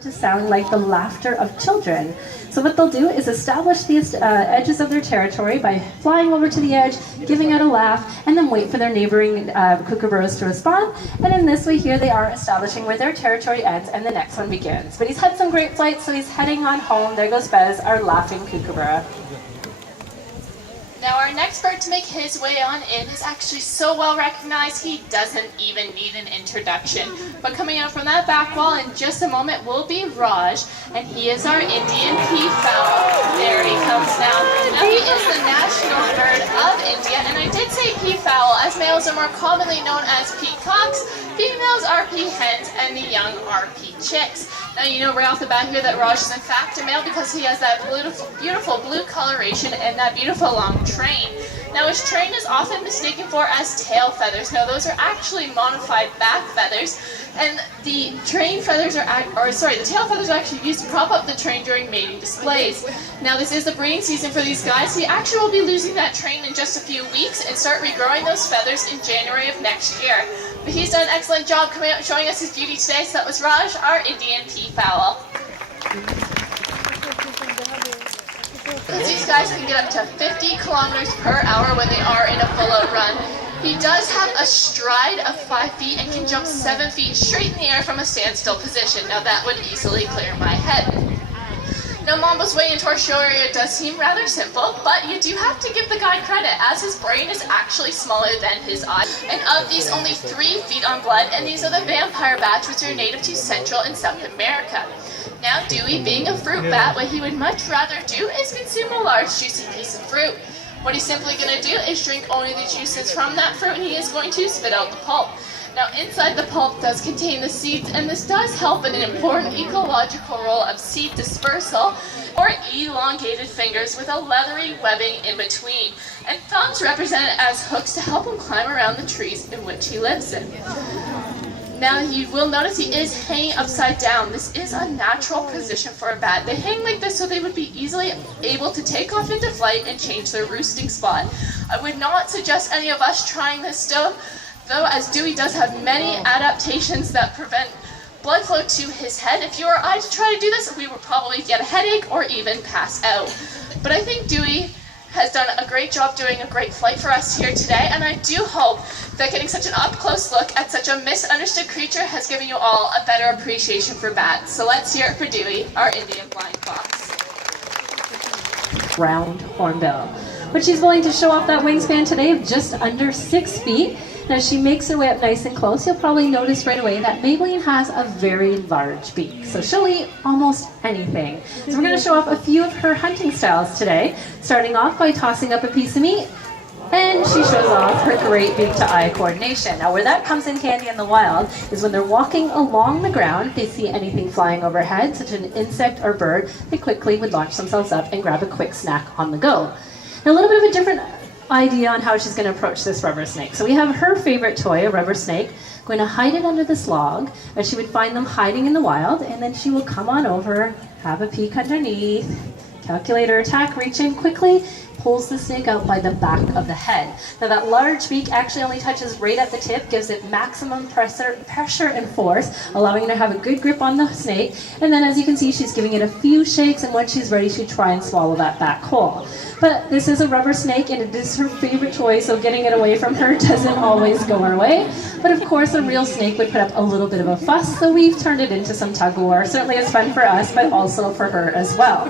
To sound like the laughter of children. So what they'll do is establish the edges of their territory by flying over to the edge, giving out a laugh, and then wait for their neighboring kookaburras to respond. And in this way here they are establishing where their territory ends and the next one begins. But he's had some great flights, so he's heading on home. There goes Bez, our laughing kookaburra. Now our next bird to make his way on in is actually so well recognized he doesn't even need an introduction. But coming out from that back wall in just a moment will be Raj, and he is our Indian peafowl. There he comes now. Now he is the national bird of India, and I did say peafowl as males are more commonly known as peacocks, females are peahens, and the young are chicks. Now you know right off the bat here that Raj is in fact a male because he has that beautiful blue coloration and that beautiful long train. Now his train is often mistaken for as tail feathers. Now those are actually modified back feathers, and the train feathers the tail feathers are actually used to prop up the train during mating displays. Now this is the breeding season for these guys. He actually will be losing that train in just a few weeks and start regrowing those feathers in January of next year. But he's done an excellent job coming out and showing us his beauty today. So that was Raj, our Indian peafowl. These guys can get up to 50 kilometers per hour when they are in a full-out run. He does have a stride of 5 feet and can jump 7 feet straight in the air from a standstill position. Now that would easily clear my head. Now Mambo's way into our show area does seem rather simple, but you do have to give the guy credit as his brain is actually smaller than his eye. And of these, only 3 feet on blood, and these are the vampire bats, which are native to Central and South America. Now Dewey, being a fruit bat, what he would much rather do is consume a large juicy piece of fruit. What he's simply going to do is drink only the juices from that fruit, and he is going to spit out the pulp. Now inside the pulp does contain the seeds, and this does help in an important ecological role of seed dispersal, or elongated fingers with a leathery webbing in between. And thumbs represented as hooks to help him climb around the trees in which he lives in. Now you will notice he is hanging upside down. This is a natural position for a bat. They hang like this so they would be easily able to take off into flight and change their roosting spot. I would not suggest any of us trying this though, as Dewey does have many adaptations that prevent blood flow to his head. If you or I to try to do this, we would probably get a headache or even pass out. But I think Dewey has done a great job doing a great flight for us here today, and I do hope that getting such an up-close look at such a misunderstood creature has given you all a better appreciation for bats. So let's hear it for Dewey, our Indian blind fox. Round hornbill, but she's willing to show off that wingspan today of just under 6 feet. And as she makes her way up nice and close, you'll probably notice right away that Maybelline has a very large beak. So she'll eat almost anything. So we're going to show off a few of her hunting styles today, starting off by tossing up a piece of meat. And she shows off her great beak-to-eye coordination. Now where that comes in handy in the wild is when they're walking along the ground, they see anything flying overhead, such as an insect or bird, they quickly would launch themselves up and grab a quick snack on the go. Now a little bit of a different idea on how she's going to approach this rubber snake. So we have her favorite toy, a rubber snake, going to hide it under this log, as she would find them hiding in the wild, and then she will come on over, have a peek underneath, calculate her attack, reach in quickly, pulls the snake out by the back of the head. Now that large beak actually only touches right at the tip, gives it maximum pressure and force, allowing her to have a good grip on the snake. And then as you can see, she's giving it a few shakes, and once she's ready, she'll try and swallow that back whole. But this is a rubber snake, and it is her favorite toy, so getting it away from her doesn't always go our way. But of course, a real snake would put up a little bit of a fuss, so we've turned it into some tug-of-war. Certainly it's fun for us, but also for her as well.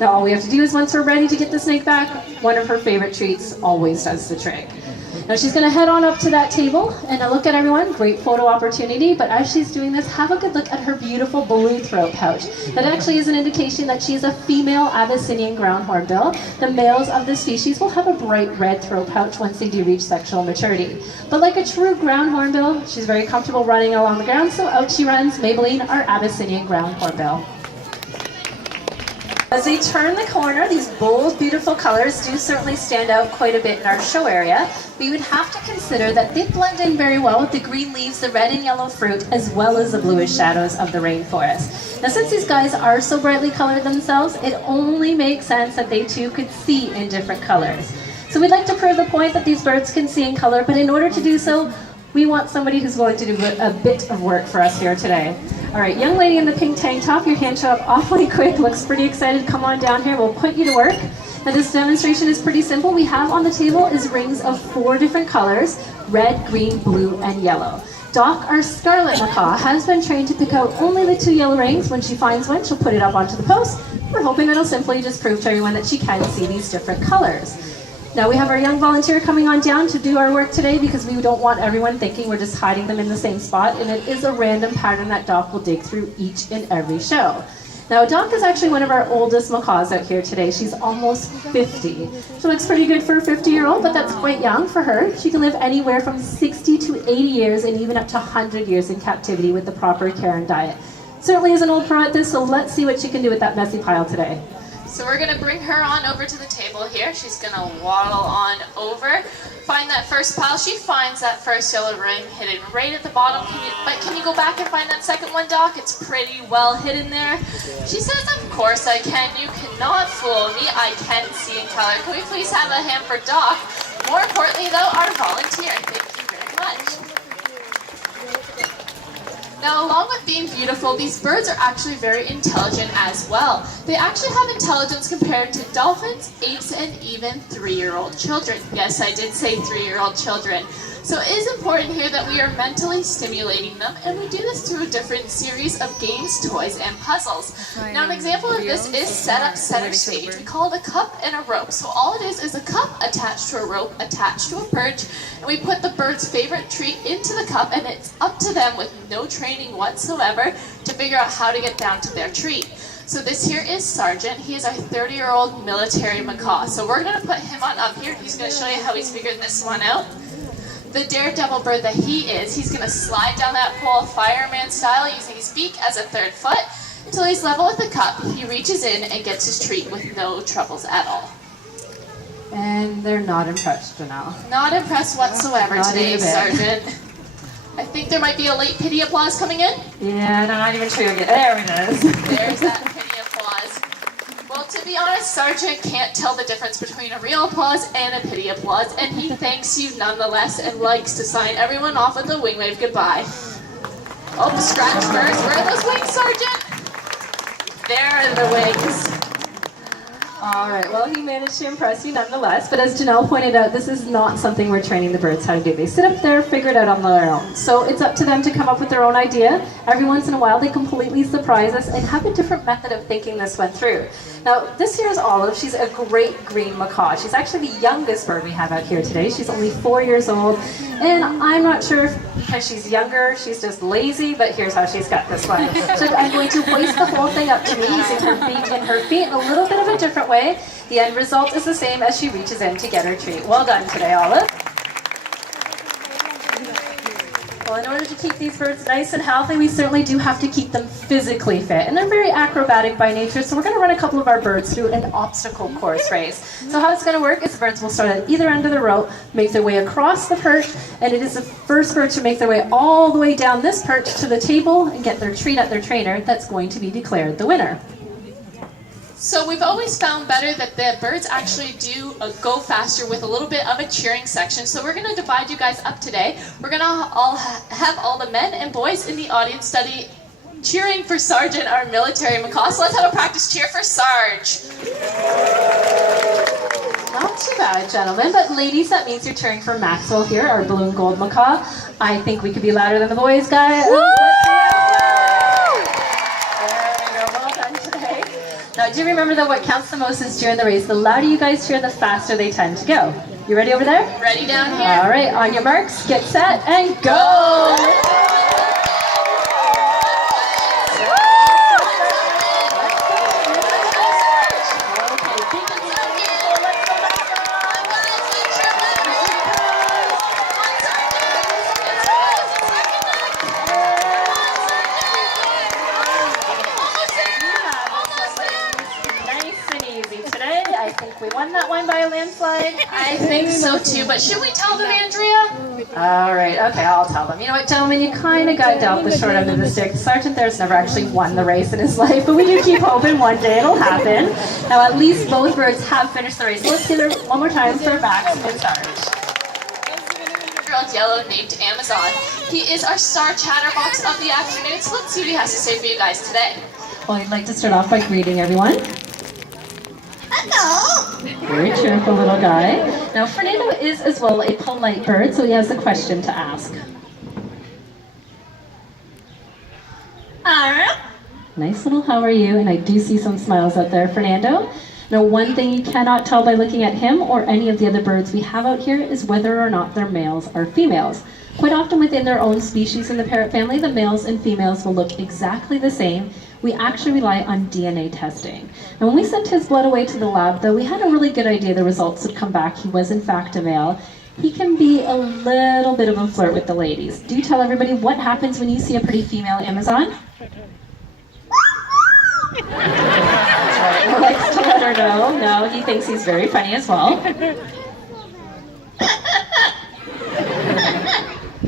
Now all we have to do is once we're ready to get the snake back, one of her favorite treats always does the trick. Now she's going to head on up to that table, and a look at everyone, great photo opportunity, but as she's doing this, have a good look at her beautiful blue throat pouch. That actually is an indication that she's a female Abyssinian ground hornbill. The males of this species will have a bright red throat pouch once they do reach sexual maturity. But like a true ground hornbill, she's very comfortable running along the ground, so out she runs, Maybelline, our Abyssinian ground hornbill. As they turn the corner, these bold, beautiful colors do certainly stand out quite a bit in our show area. But you would have to consider that they blend in very well with the green leaves, the red and yellow fruit, as well as the bluish shadows of the rainforest. Now since these guys are so brightly colored themselves, it only makes sense that they too could see in different colors. So we'd like to prove the point that these birds can see in color, but in order to do so, We want somebody who's willing to do a bit of work for us here today. All right, young lady in the pink tank top, your hand shot up awfully quick, looks pretty excited. Come on down here, we'll put you to work. Now this demonstration is pretty simple. We have on the table is rings of 4 different colors, red, green, blue, and yellow. Doc, our scarlet macaw, has been trained to pick out only the 2 yellow rings. When she finds one, she'll put it up onto the post. We're hoping it'll simply just prove to everyone that she can see these different colors. Now we have our young volunteer coming on down to do our work today because we don't want everyone thinking we're just hiding them in the same spot, and it is a random pattern that Doc will dig through each and every show. Now Doc is actually one of our oldest macaws out here today. She's almost 50. She looks pretty good for a 50-year-old, but that's quite young for her. She can live anywhere from 60 to 80 years and even up to 100 years in captivity with the proper care and diet. Certainly is an old pro at this, so let's see what she can do with that messy pile today. So we're gonna bring her on over to the table here. She's gonna waddle on over, find that first pile. She finds that first yellow ring hidden right at the bottom. Can you go back and find that second one, Doc? It's pretty well hidden there. She says, of course I can. You cannot fool me. I can see in color. Can we please have a hand for Doc? More importantly though, our volunteer. Thank you very much. Now, along with being beautiful, these birds are actually very intelligent as well. They actually have intelligence compared to dolphins, apes, and even 3-year-old children. Yes, I did say 3-year-old children. So it is important here that we are mentally stimulating them, and we do this through a different series of games, toys, and puzzles. Now, an example of this is set up center stage. We call it a cup and a rope. So all it is a cup attached to a rope, attached to a perch, and we put the bird's favorite treat into the cup, and it's up to them with no training whatsoever to figure out how to get down to their treat. So this here is Sergeant. He is our 30-year-old military macaw. So we're going to put him on up here. He's going to show you how he's figured this one out. The daredevil bird that he is, he's going to slide down that pole fireman style using his beak as a 3rd foot until he's level with the cup. He reaches in and gets his treat with no troubles at all. And they're not impressed, Janelle. Not impressed whatsoever Not today, even a bit. Sergeant. I think there might be a late pity applause coming in. Yeah, I'm not even sure you'll get there it is. There's that pity applause. Well, to be honest, Sergeant can't tell the difference between a real applause and a pity applause, and he thanks you nonetheless and likes to sign everyone off with a wing wave goodbye. Oh, scratch birds. Where are those wings, Sergeant? There are the wings. All right, well, he managed to impress you nonetheless, but as Janelle pointed out, this is not something we're training the birds how to do. They sit up there, figure it out on their own. So it's up to them to come up with their own idea. Every once in a while, they completely surprise us and have a different method of thinking this went through. Now, this here is Olive. She's a great green macaw. She's actually the youngest bird we have out here today. She's only 4 years old, and I'm not sure if because she's younger, she's just lazy, but here's how she's got this one. So I'm going to hoist the whole thing up to me using her beak and her feet in a little bit of a different way. The end result is the same as she reaches in to get her treat. Well done today, Olive. Well, in order to keep these birds nice and healthy, we certainly do have to keep them physically fit. And they're very acrobatic by nature, so we're going to run a couple of our birds through an obstacle course race. So how it's going to work is the birds will start at either end of the rope, make their way across the perch, and it is the first bird to make their way all the way down this perch to the table and get their treat at their trainer that's going to be declared the winner. So we've always found better that the birds actually do go faster with a little bit of a cheering section. So we're going to divide you guys up today. We're going to all have all the men and boys in the audience study cheering for Sergeant, our military macaw. So let's have a practice cheer for Sarge. Not too bad, gentlemen, but ladies, that means you're cheering for Maxwell here, our blue and gold macaw. I think we could be louder than the boys, guys. Now, do remember that what counts the most is during the race. The louder you guys cheer, the faster they tend to go. You ready over there? Ready down here. All right, on your marks, get set, and go! We won that one by a landslide. I think so too, but should we tell them, Andrea? All right, okay, I'll tell them. You know what, gentlemen, you kind of got dealt the short end of the stick. Sergeant there's never actually won the race in his life, but we do keep hoping one day it'll happen. Now, at least both birds have finished the race. Let's do it one more time for Max and Sarge. 5-year-old yellow named Amazon. He is our star chatterbox of the afternoon, so let's see what he has to say for you guys today. Well, I'd like to start off by greeting everyone. Hello. Very cheerful little guy. Now, Fernando is as well a polite bird, so he has a question to ask. Nice little how are you, and I do see some smiles out there, Fernando. Now, one thing you cannot tell by looking at him or any of the other birds we have out here is whether or not they're males or females. Quite often within their own species in the parrot family, the males and females will look exactly the same. We actually rely on DNA testing. Now, when we sent his blood away to the lab, though, we had a really good idea the results would come back. He was in fact a male. He can be a little bit of a flirt with the ladies. Do tell everybody what happens when you see a pretty female Amazon. That's right. He likes to let her know. No, he thinks he's very funny as well.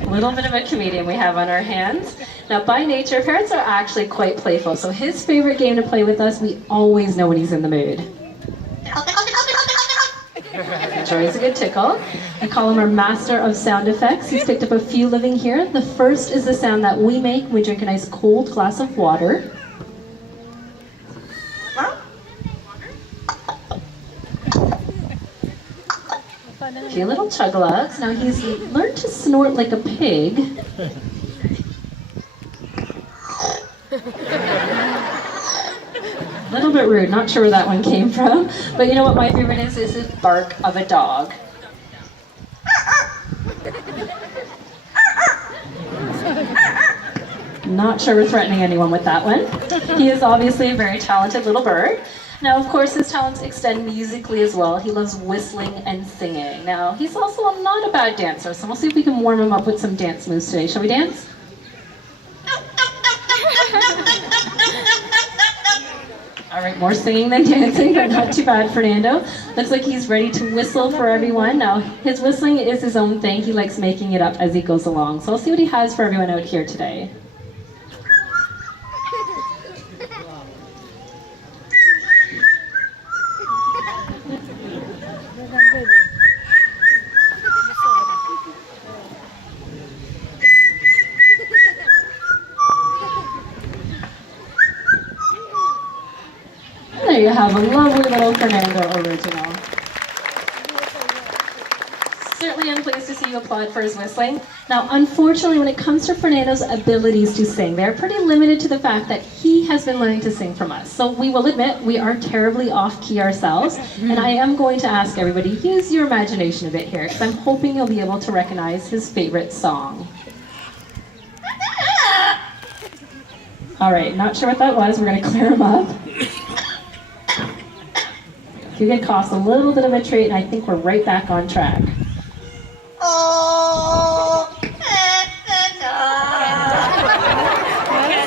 A little bit of a comedian we have on our hands. Now, by nature, parrots are actually quite playful, so his favorite game to play with us, we always know when he's in the mood. Enjoys a good tickle. We call him our master of sound effects. He's picked up a few living here. The first is the sound that we make when we drink a nice cold glass of water. A few little chug-a-lugs. Now he's learned to snort like a pig. A little bit rude, not sure where that one came from. But you know what my favorite is the bark of a dog. Not sure we're threatening anyone with that one. He is obviously a very talented little bird. Now, of course, his talents extend musically as well. He loves whistling and singing. Now, he's also not a bad dancer, so we'll see if we can warm him up with some dance moves today. Shall we dance? All right, more singing than dancing, but not too bad, Fernando. Looks like he's ready to whistle for everyone. Now, his whistling is his own thing. He likes making it up as he goes along. So I'll see what he has for everyone out here today. There you have a lovely little Fernando original. Certainly I'm pleased to see you applaud for his whistling. Now, unfortunately, when it comes to Fernando's abilities to sing, they're pretty limited to the fact that he has been learning to sing from us. So we will admit we are terribly off-key ourselves, and I am going to ask everybody, use your imagination a bit here, because I'm hoping you'll be able to recognize his favorite song. All right, not sure what that was. We're going to clear him up. You get cost a little bit of a treat, and I think we're right back on track.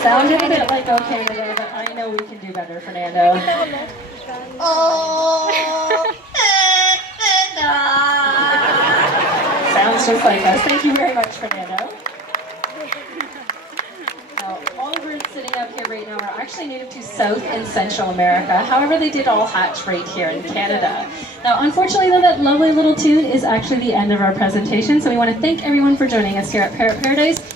Sounded a bit like "Oh Canada," but I know we can do better, Fernando. Sounds just like us. Thank you very much, Fernando. Now, all birds sitting out here right now are actually native to South and Central America. However, they did all hatch right here in Canada. Now, unfortunately, though, that lovely little tune is actually the end of our presentation. So we want to thank everyone for joining us here at Parrot Paradise.